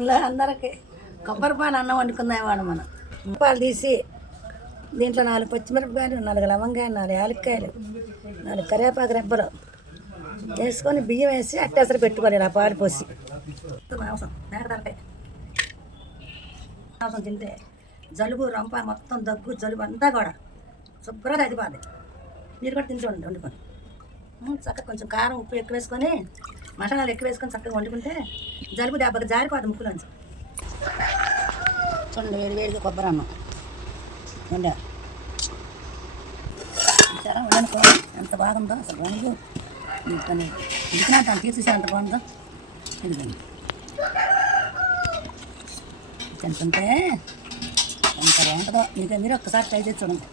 ఇలా అందరికి కొబ్బరి పాలు అన్నం వండుకుందాం మనం. పాలు తీసి దీంట్లో నాలుగు పచ్చిమిరపకాయలు నాలుగు లవంగాయలు నాలుగు యాలక్కాయలు నాలుగు కరివేపాకు రెబ్బలు వేసుకొని బియ్యం వేసి అట్టేసరి పెట్టుకోవాలి ఇలా పాలు పోసి. అవసరం తింటే జలుబు రంప మొత్తం దగ్గు జలుబు అంతా కూడా శుభ్రంగా తగ్గిపోద్ది మీరు కూడా తింటూ ఉండండి వండుకొని. చక్కగా కొంచెం కారం ఉప్పు ఎక్కువ వేసుకొని మసాలాలు ఎక్కువ వేసుకొని చక్కగా వండుకుంటే జలుబు దెబ్బకి జారిపోద్ది ముక్కులోంచి. చూడండి వేడి వేడిగా కొబ్బరి అన్నం. వండా చూసారా? వండుకో ఎంత బాగుందో అసలు వండు. కానీ ఇదికినా తను తీసేసా ఎంత బాగుందో. ఇదిగోండి. తింటుంటే ఎంత బాగుంటుందో. మీకు మీరు ఒక్కసారి ట్రై చేసి చూడండి.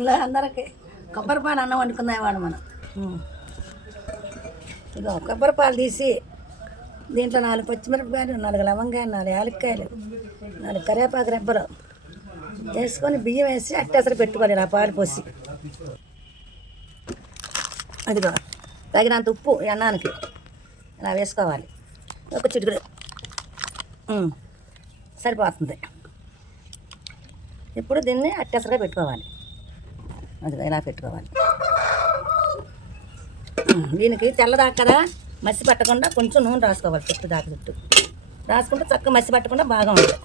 ఇలా అందరికి. కొబ్బరి పాలు అన్నం వండుకుందాం వాడు మనం ఇదిగో కొబ్బరి పాలు తీసి దీంట్లో నాలుగు పచ్చిమిరపకాయలు నాలుగు లవంగాయలు నాలుగు యాలక్కాయలు నాలుగు కరివేపాకు రెబ్బలు వేసుకొని బియ్యం వేసి అట్టేసరి పెట్టుకోవాలి ఇలా పాలు పోసి. అదిగో తగినంత ఉప్పు అన్నానికి ఇలా వేసుకోవాలి. ఒక చిటికడు. ఉమ్, సరిపోతుంది. ఇప్పుడు దీన్ని అట్టేసరిగా పెట్టుకోవాలి. అదిగో ఇలా పెట్టుకోవాలి. దీనికి తెల్లదాకా కదా మసి పట్టకుండా కొంచెం నూనె రాసుకోవాలి చుట్టూ దాకా చుట్టూ. రాసుకుంటే చక్కగా మసి పట్టకుండా బాగా ఉంటుంది.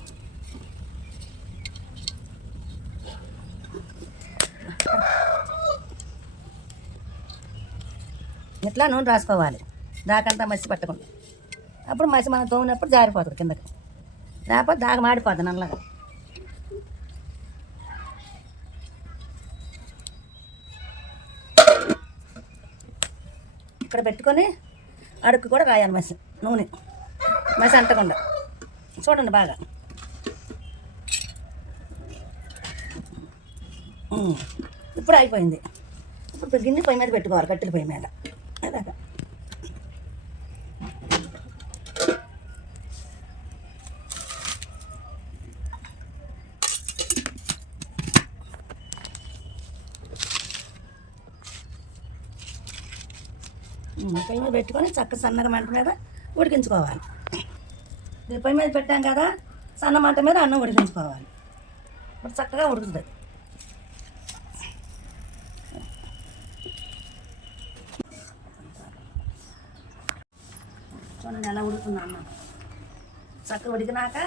ఇట్లా నూనె రాసుకోవాలి దాకంతా మసి పట్టకుండా. అప్పుడు మసి మనం తోమినప్పుడు జారిపోతుంది కిందకి. లేకపోతే దాకా మాడిపోతుంది నల్లగా. ఇక్కడ పెట్టుకొని అడుక్కు కూడా రాయాలి మసి నూనె. మసి అంటకుండా. చూడండి బాగా. ఇప్పుడు అయిపోయింది. ఇప్పుడు గిన్నె పొయ్యి మీద పెట్టుకోవాలి కట్టెల పొయ్యి మీద అలాగా ఉమ్, పొయ్యి మీద పెట్టుకొని చక్క సన్నగా మంట మీద ఉడికించుకోవాలి. ఇది పొయ్యి మీద పెట్టాం కదా సన్న మంట మీద అన్నం ఉడికించుకోవాలి. ఇప్పుడు చక్కగా ఉడుకుతుంది. చూడండి ఎలా ఉడుకుతుంది అన్నం. చక్కగా ఉడికినాక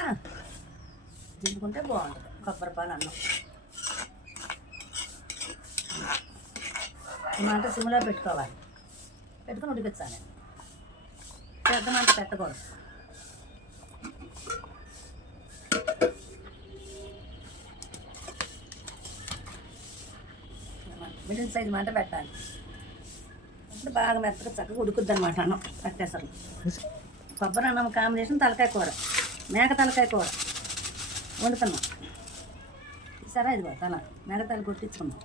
దింపుకుంటే బాగుంటుంది. కొబ్బరి పాలు అన్నం. ఈ మంట సిమ్లో పెట్టుకోవాలి. పెట్టుకుని ఉడికించాలి పెద్ద మంట పెట్టకూడదు. మిడిల్ సైజ్ మంట పెట్టాలి. అంటే బాగా మెత్తగా చక్కగా ఉడుకుద్ది అనమాట అన్నం పెట్టేసరి కొబ్బరి అన్నం కాంబినేషన్ తలకాయ కూర. మేక తలకాయ కూర. వండుతున్నాం. సరే ఇదిగో తల. మేక తల కొట్టించుకున్నాం.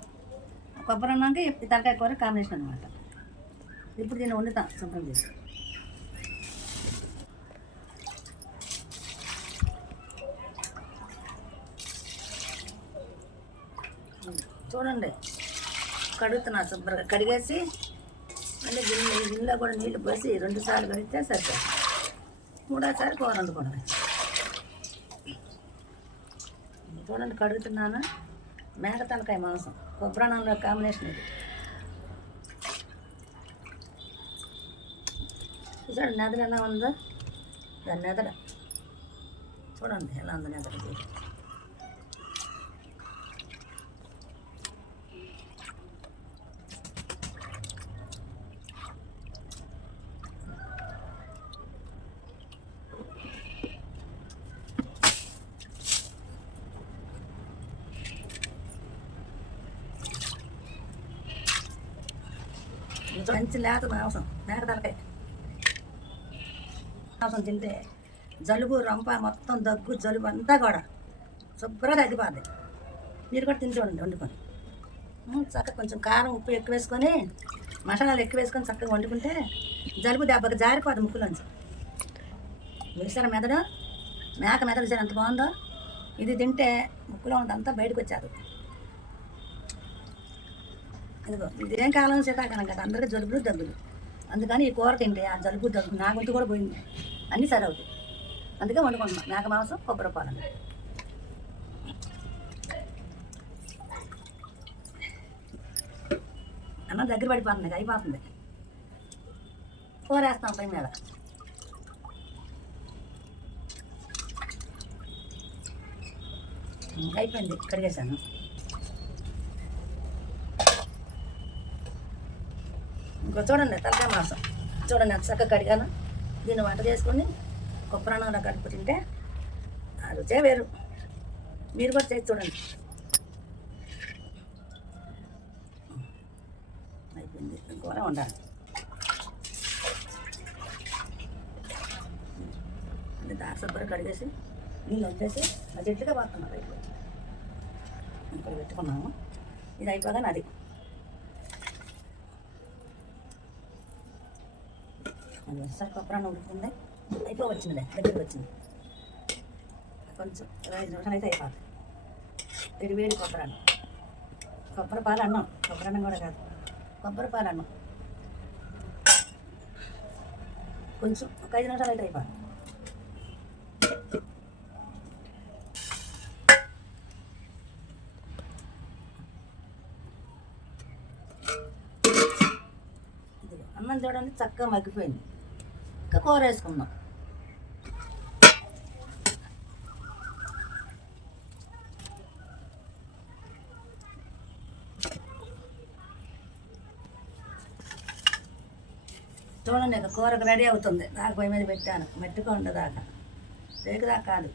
కొబ్బరి అన్నాక ఈ తలకాయ కూర కాంబినేషన్ అనమాట ఇప్పుడు దీన్ని వండుతాం శుభ్రం చేసి చూడండి కడుగుతున్నా శుభ్రంగా. కడిగేసి మళ్ళీ గిన్నె గిన్నెలో కూడా నీళ్ళు పోసి రెండు సార్లు కడిగితే సరిపోతుంది. మూడోసారి కూర వండుకోవడం చూడండి కడుగుతున్నాను? మేకతలకాయ మాంసం. కొబ్బరానంలో కాంబినేషన్ ఇది. చూడండి నెదలు ఎలా ఉందో దాని నెదల చూడండి ఎలా ఉందో నెదల మంచి లేత మాంసం మేక తలకాయ మాంసం తింటే జలుబు రంప మొత్తం దగ్గు జలుబు అంతా కూడా శుభ్రంగా తగ్గిపోద్ది మీరు కూడా తిని చూడండి వండుకొని. చక్కగా కొంచెం కారం ఉప్పు ఎక్కువ వేసుకొని మసాలాలు ఎక్కువ వేసుకొని చక్కగా వండుకుంటే జలుబు దెబ్బకి జారిపోద్ది ముక్కులోంచి. వేసారా మెదడు? మేక మెదడు సార్ ఎంత బాగుందో. ఇది తింటే ముక్కులో ఉందంతా బయటకు వచ్చారు ఇదిగో ఏం కాలం సీతాకాలం కదా అందరికీ జలుబులు దగ్గులు. అందుకని ఈ కూర తింటే ఆ జలుబు దగ్గు నా గుంతు కూడా పోయింది. అన్నీ సరే అవుతాయి అందుకే వండుకుంటున్నాం. మేక మాంసం కొబ్బరి పాలన అన్నం దగ్గర పడిపోతుంది అయిపోతుంది. కూర వేస్తాం పై మీద అయిపోయింది కడిగేసాను ఇంకో చూడండి తలకాయ మాంసం. చూడండి ఎంత చక్కగా కడిగాను. దీన్ని వంట చేసుకొని కొబ్బరాన్నంలో కలుపు తింటే ఆ రుచే వేరు. మీరు కూడా చేసి చూడండి. అయిపోయింది. కూర ఉండాలి దాని శుభ్రం కడిగేసి నీళ్ళు వచ్చేసి అది ఎట్లుగా వాడుతున్నాం. బయటకు వచ్చి పెట్టుకున్నాము. ఇది అయిపోగానే అది. సరికి కొబ్బరి ఉడుకుంది. అయిపో వచ్చిందిలే దగ్గర వచ్చింది. కొంచెం ఐదు నిమిషాలు అయితే అయిపోతుంది వేడి వేడి కొబ్బరి అన్నం కొబ్బరి పాలు అన్నం. కొబ్బరి అన్నం కూడా కాదు. కొబ్బరి పాలు అన్నం. కొంచెం ఒక ఐదు నిమిషాలు అయితే అయిపోదు చూడండి చక్కగా మగ్గిపోయింది. ఇంకా కూర వేసుకుందాం. చూడండి ఇక కూరకు రెడీ అవుతుంది. నాకు పొయ్యి మీద పెట్టాను. మెట్టుగా ఉండదాకా. రేగుదా కాదు.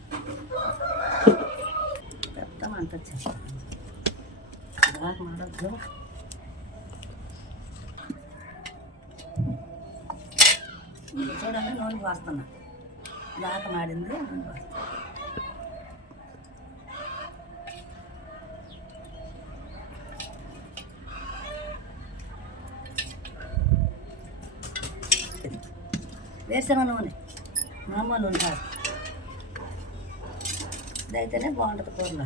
పెద్ద మంట చేస్తాను చూడాలి నూనె వస్తున్నా దాక మాడింది నూనె నూనె. మామూలు ఉంటారు ఇదైతేనే బాగుంటుంది కూరలో.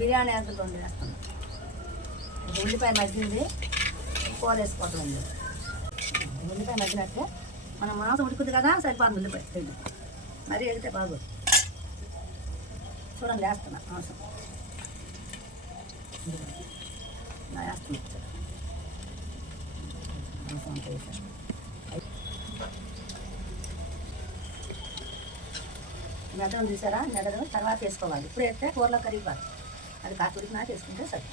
బిర్యానీ అంత రెండు ఉల్లిపాయ మగ్గింది కూర వేసుకోవటం ఉంది ఉల్లిపాయ మగ్గినట్టే మనం మాంసం ఉడుకుద్ది కదా సరిపోతుంది ఉల్లిపాయ. తిండి మరీ వెళ్తే బాగు చూడండి వేస్తున్నా మాంసం. వేస్తున్నా. మెదడు తీసారా మెదడు తర్వాత వేసుకోవాలి. ఇప్పుడు ఇప్పుడైతే కూరలో కరిగిపోతుంది అది కాకుడికినా చేసుకుంటే సరి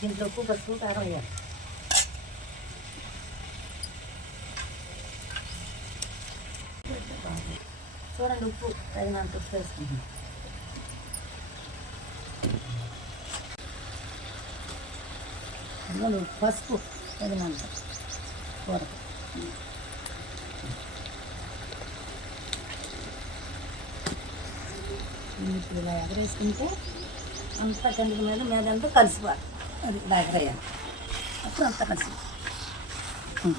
దీంట్లో ఉప్పు పసుపు కారం వేయాలి. చూడండి ఉప్పు తగినంత ఉప్పు వేసుకుంటున్నాం పసుపు తగినంత. కూరకు ఇలా ఎగరేసుకుంటే అంత కందుకు మీద మీద అంతా కలిసిపోవాలి. అది ఇలా ఎగరేయాలి. అప్పుడు అంతా కలిసి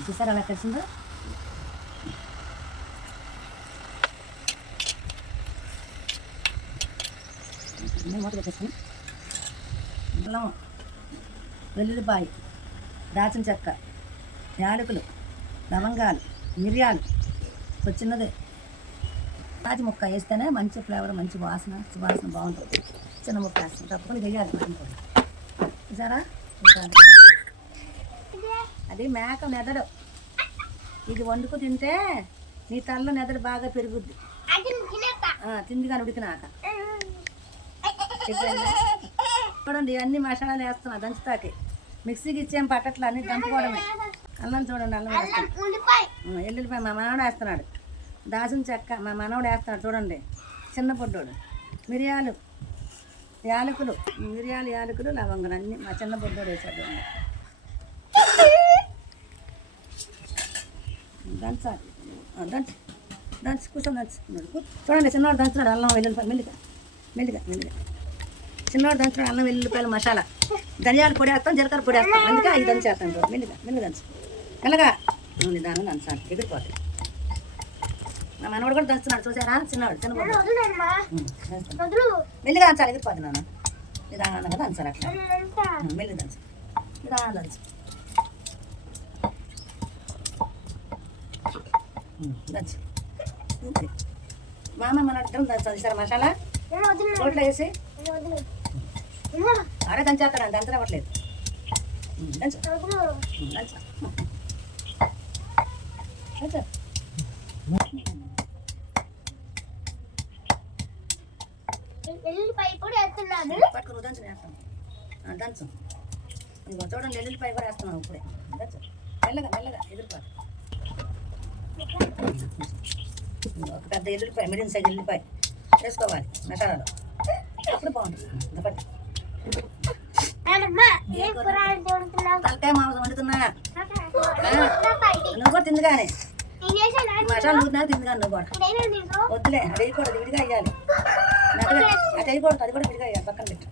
చూసారు అలా కలిసిందో? బెల్లం వెల్లుల్లిపాయ దాచిన చెక్క యాడుకులు లవంగాలు మిరియాలు. ఒక చిన్నది. రాజు ముక్క వేస్తేనే మంచి ఫ్లేవర్ మంచి వాసన సువాసన బాగుంటుంది. చిన్న ముక్క వేస్తాం. తప్పకుండా వేయాలి మనం చూసారా? అది మేక మెదడు. ఇది వండుకు తింటే నీ తల్ల నెదడు బాగా పెరుగుద్ది. ఆ, తింది కానీ ఉడికినాక చూడండి ఇవన్నీ మసాలాలు వేస్తున్నా దంచుతాకి. మిక్సీకి ఇచ్చేం పట్టట్లా అన్ని దంపుకోవడమే. అల్లం చూడండి అల్లం వేస్తాను. ఉమ్, ఎల్లుల్లిపాయ మా మనవడు వేస్తున్నాడు. దాసిన చెక్క మా మనవడు వేస్తున్నాడు చూడండి. చిన్న పొడ్డోడు మిరియాలు యాలకులు మిరియాలు యాలకులు లవంగాలు అన్నీ మా చిన్న పొడ్డోడు వేసాడు. దంచాలి దంచు దంచు. కూర్చొని దంచుతున్నాడు కూ- చూడండి చిన్నవాడు దంచున్నాడు అల్లం వెల్లుల్లిపాయ. మెల్లిగా మెల్లిగా మెల్లిగా. చిన్నవాడు దంచున్నాడు అల్లం వెల్లుల్లిపాయల మసాలా. ధనియాల పొడి వేస్తాం జీలకర్ర పొడి వేస్తాం. అందుకే ఐదు దంచేస్తాం మెల్లిగా మెల్లిగా దంచు. మెల్లగా నువ్వు నిదానం దంచాలి ఎగిరిపోతాయి నా మనవాడు కూడా దంచుతున్నాడు చూసారా? చిన్నవాడు చిన్నవాడు. మెల్లిగా దంచాలి ఎగిరిపోతుంది నాన్న. నిదానంగా దంచాలి అట్లా. ఉమ్, మెల్లిగా దంచు నిదానం దంచు దంచు. మా అమ్మ మన అడ్డం దంచాలి చూసారా మసాలా? రోట్లో వేసి. ఆడే దంచేస్తాడు దంచడం అవ్వట్లేదు ఉమ్, దంచు ఉమ్, దంచు దంచు ఎల్లుల్లిపాయ కూడా వేస్తున్నాను. పట్టుకుని దంచు వేస్తాను. దంచు. ఇదిగో చూడండి ఎల్లుల్లిపాయ కూడా వేస్తున్నావు ఇప్పుడే. దంచు. మెల్లగా మెల్లగా ఎదురుపాటు. ఒక పెద్ద ఎల్లుల్లిపాయ మీడియం సైజ్ ఎల్లుల్లిపాయ వేసుకోవాలి మసాలాలో. అప్పుడు బాగుంటుంది. పట్టు. తలకాయ మాంసం వండుతున్నా. నువ్వు కూడా తింది కానీ నేను చేసే నువ్వు కూడా వద్దులే అది వేయకూడదు విడిగా వేయాలి మెత్తగా అది వేయకూడదు అది కూడా విడిగా వేయాలి పక్కన పెట్టు.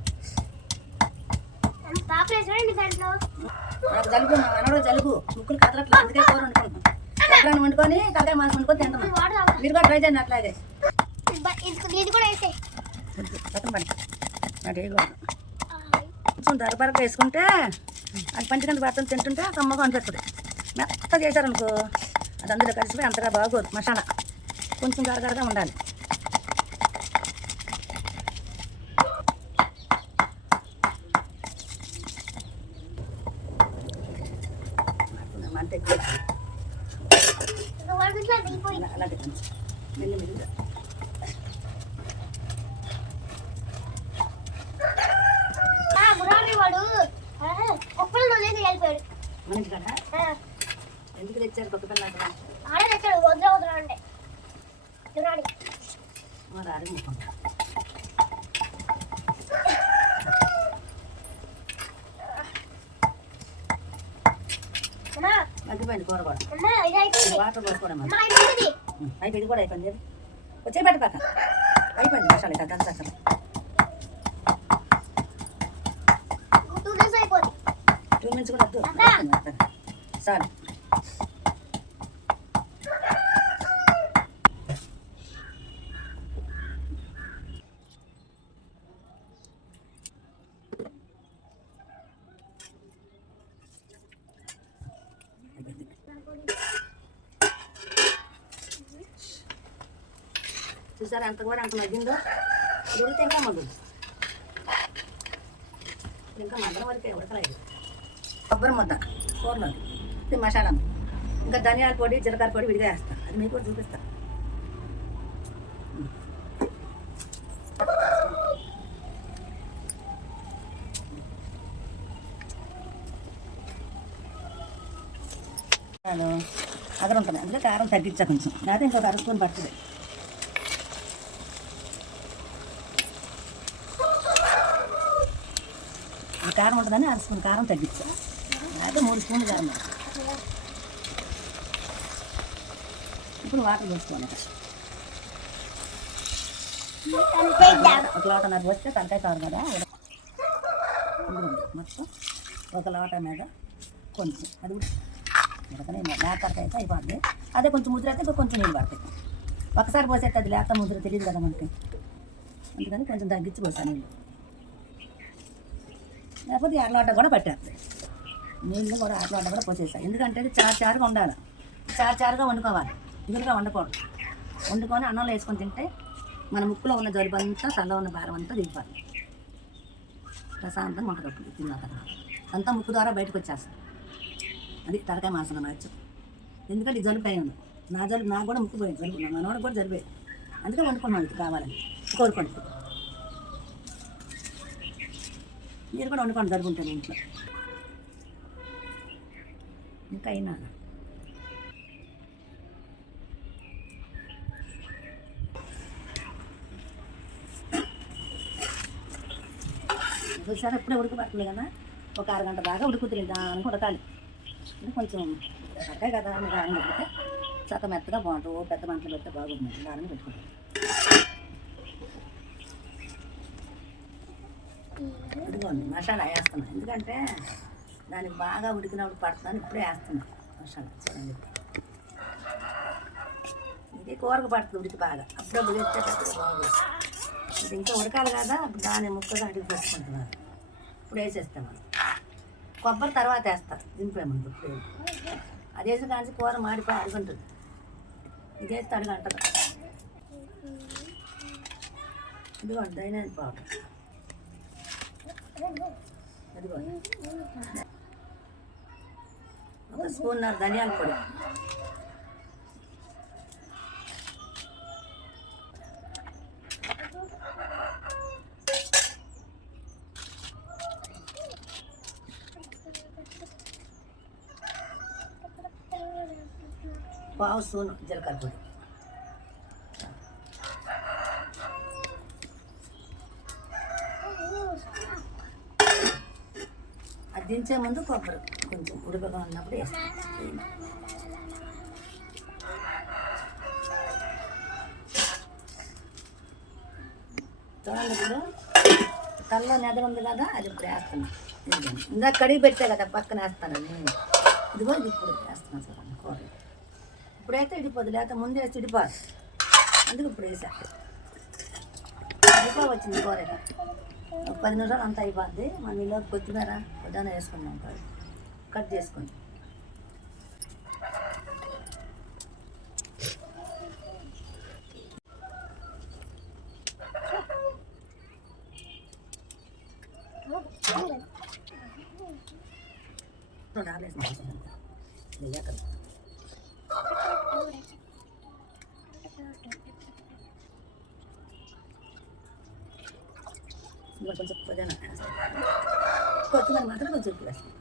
నాకు జలుబు మా మనవడు జలుబు. ముక్కులు కదలట్లేదు అందుకే కూర వండుకుంటున్నాం ఎప్పుడైనా వండుకొని తలకాయ మాసం వండుకొని తింటున్నాం. మీరు కూడా ట్రై చేయండి అట్లాగే. ఇది- కూడా వేసే పక్కన పడి. అటు వేయకూడదు కొంచెం దరబరగా వేసుకుంటే అది పంచకంత భర్తలు తింటుంటే కమ్మగా అనిపిస్తుంది మెత్త చేశారనుకో. అది అందులో కలిసిపోయి అంతగా బాగోదు మసాలా. కొంచెం గారగారగా ఉండాలి మంట ఎక్కువ వాడు ఇట్లా దిగిపోయి అలా- అలాగే కొంచెం మెల్లి మెల్లిగా ఆ, మురారి వాడు కుక్కలు లేదు వెళ్ళిపోయాడు మన ఇంటికాడ ఆ, ఎందుకు తెచ్చారు కొత్త పిల్ల అక్కడ ఆడే తెచ్చాడు వద్దురా వద్దురా అంటే మురారి మరి అడిగి ముఖం అమ్మా మగ్గిపోయింది కూర కూడా. వాటర్ పోసుకోవడం అయిపోయింది. కూడా అయిపోయింది. వచ్చే పెట్ట పక్క. అయిపోయింది మసాలా ఇక దంచు అసలు. టూ మినిట్స్ కూడా వద్దు. అక్క. చాలు చూసారా ఎంత కూడా అంత మగ్గిందో దొరికితే ఇంకా మగ్గుంది ఇంకా మగ్గం వరకే ఉడకలేదు కొబ్బరి ముద్ద. కూరలో ఇది మసాలా ఇంకా ధనియాల పొడి జీలకర్ర పొడి విడిగా వేస్తాను అది మీకు కూడా చూపిస్తాను హలో. అగర ఉంటుంది. అందుకే కారం తగ్గించా కొంచెం. లేకపోతే ఇంకొక అర స్పూన్ పడుతుంది ఆ కారం ఉంటుందని అర స్పూన్ కారం తగ్గించా. అయితే మూడు స్పూన్లు కారం ఇప్పుడు వాటర్ పోసుకోవాలి ఒక లోటన్నర పోస్తే తలకాయ కారు కదా. మొత్తం ఒక లోట మీద కొంచెం అది ఉడకనే లేకపోతే అయితే అయిపోద్ది. అదే కొంచెం ముద్ర అయితే కొంచెం నీళ్ళు పడతాయి. ఒకసారి పోసేస్తే అది లేకపోతే ముద్ర తెలియదు కదా మనకి. అందుకని కొంచెం తగ్గించి పోసాను నీళ్ళు. లేకపోతే ఈ కూడా పెట్టారు నీళ్ళు కూడా అరలోట కూడా పోసేస్తాయి ఎందుకంటే ఇది చారు చారుగా ఉండాలి. చారు చారుగా వండుకోవాలి. ఎదురుగా వండకూడదు. వండుకొని అన్నంలో వేసుకొని తింటే మన ముక్కులో ఉన్న జలుబు అంతా తలలో ఉన్న భారం అంతా దిగిపోతుంది ప్రశాంతంగా ఉంటుంది అప్పుడు తిన్న తర్వాత. అంతా ముక్కు ద్వారా బయటకు వచ్చేస్తాం అది తలకాయ మాంసం మ్యాచ్ ఎందుకంటే జలుబు అయి ఉంది నా జలుబు నాకు కూడా ముక్కు పోయింది. జలుబు మనోడు కూడా జలుబే. అందుకే వండుకున్నాను ఇది కావాలని కోరుకోండి. మీరు కూడా వండుకోండి జలుబు ఇంట్లో. ఇంకా అయినా చూసారా? ఇప్పుడే ఉడకబడుతుంది కదా. ఒక అరగంట బాగా ఉడుకుతుంది దానికి ఉడకాలి కొంచెం పడతాయి కదా అని దాని పెడితే చక్క మెత్తగా బాగుంటుంది. ఓ పెద్ద మంటలు పెడితే బాగుంటుంది. దాని పెట్టుకుంటాం. ఇదిగోండి మసాలా వేస్తున్నాను ఎందుకంటే దానికి బాగా ఉడికినప్పుడు పడుతుందని ఇప్పుడే వేస్తున్నాను మసాలా. చూడండి. ఇది కూరకు పడుతుంది ఉడికి బాగా. అప్పుడే ఉడికేటప్పుడు బాగుంది. ఇది ఇంకా ఉడకాలి కదా అప్పుడు దాని ముక్కగా అడిగి పెట్టుకుంటున్నారు ఇప్పుడు వేసేస్తాం మనం. కొబ్బరి తర్వాత వేస్తారు దింపేమంది ఇప్పుడు అది వేసిన కానీ కూర మాడిపోయి అడుగుంటుంది ఇది వేస్తే అడుగు అంటది. ఇదిగోండి దైనాన్ని పౌడర్ ఒక స్పూన్ ధనియాల పొడి పావు స్పూన్ జీలకర్ర పొడి అది దించే ముందు కొబ్బరి కొంచెం ఉడకగా ఉన్నప్పుడు వేస్తాం చూడండి ఇప్పుడు తల్లో నెద ఉంది కదా అది ఇప్పుడు వేస్తాను ఇదిగోండి. ఇందాక కడిగి పెట్టా కదా పక్కన వేస్తానని ఇదిగో ఇది ఇప్పుడు వేస్తున్నాను చూడండి కూర ఇప్పుడైతే ఇడిపోదు లేకపోతే ముందు వేసి ఇడిపోదు అందుకు ఇప్పుడు వేసా అయిపో వచ్చింది కూర ఇక. ఒక పది నిమిషాలు అంతా అయిపోద్ది. మన ఇలా కొత్తిమీర పొద్దున వేసుకుందాం కాదు కట్ చేసుకుని రెండు ఇంకా కొంచెం పుదీనా వేస్తాను కొత్తిమీర మాత్రం కొంచెం ఉప్పు వేస్తాను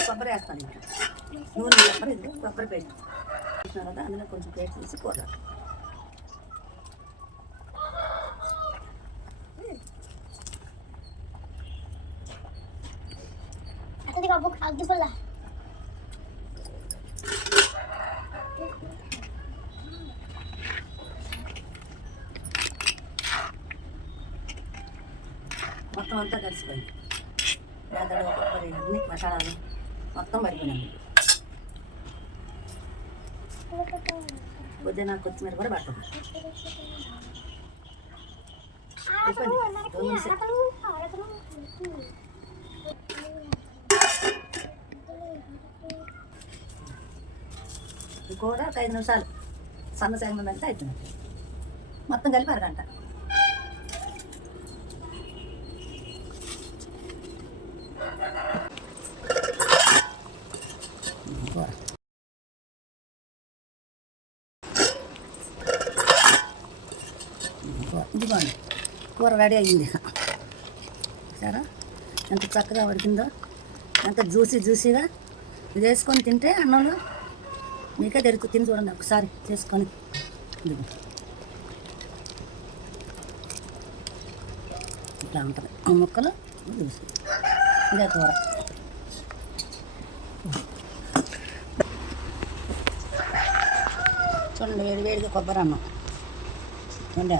కొబ్బరి వేస్తాను ఇంకా. నూనె కొబ్బరి కొబ్బరి పేస్ట్. వేసినా తర్వాత అందులో కొంచెం పేస్ట్ వేసి కూర మొత్తం అంతా కలిసిపోయింది వేదడు కొబ్బరి అన్ని మసాలాలు మొత్తం పడిపోయినాయి. పొద్దున కొత్తిమీర కూడా పడుతుంది. అయిపోయింది ఒక ఐదు నిమిషాలు. సన్న సగం వెళ్తే అవుతుంది మొత్తం కలిపి అరగంట కూర కూర ఇదిగోండి కూర రెడీ అయ్యింది. సరే ఎంత చక్కగా ఉడికిందో ఎంత జ్యూసీ జ్యూసీగా ఇది వేసుకొని తింటే అన్నంలో మీకే తెరుకు తిని చూడండి ఒకసారి చేసుకొని. ఇదిగో. ఇట్లా ఉంటుంది. ఆ ముక్కలు జ్యూసీ. இந்த தோரம் చూడండి వేడి వేడిగా కొబ్బరి అన్నం చూడండి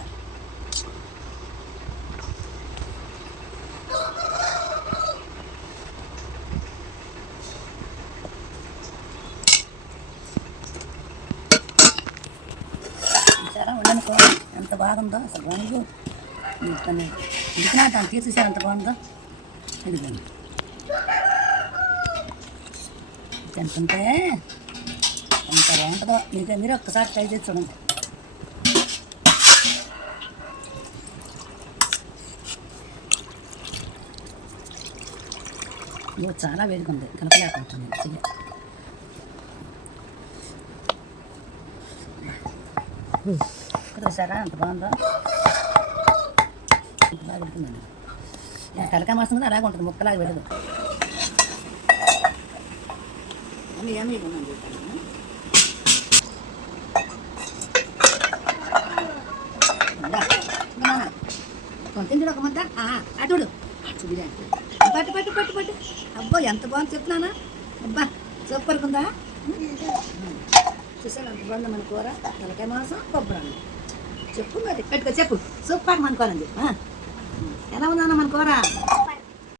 ఉండనుకో ఎంత బాగుందో అసలు వంగు తను ఇదికినా తను తీసేసాను ఎంత బాగుందో ఇదిగోండి తింటుంటే ఎంత బాగుంటుందో. మీకు మీరు ఒక్కసారి ట్రై చేసి చూడండి. ఇదిగో చాలా వేడిగా ఉంది. కలపలేకపోతుంది చెయ్యి. చూసారా? అంత బాగుందో. బాగా పెడుతుందండి కలకా మాసం కూడా అలాగే ఉంటుంది. ముక్కలాగా పెడదు అన్నీ ఏమీ ఉందండి తిండి ఒక ముద్ద. ఆహా, అటుడు చూడు. పట్టు పట్టు పట్టు పట్టు. అబ్బో ఎంత బాగుంది చెప్తున్నానా? అబ్బా సూపర్ ఉందా? చూసాను ఎంత బాగుంది మన కూర? తలకాయ మాంసం కొబ్బరి అన్నం. చెప్పు మరి. పెట్టుకో చెప్పు. సూపర్ మన కూర అని చెప్పు. ఎలా ఉందన్న మన కూర?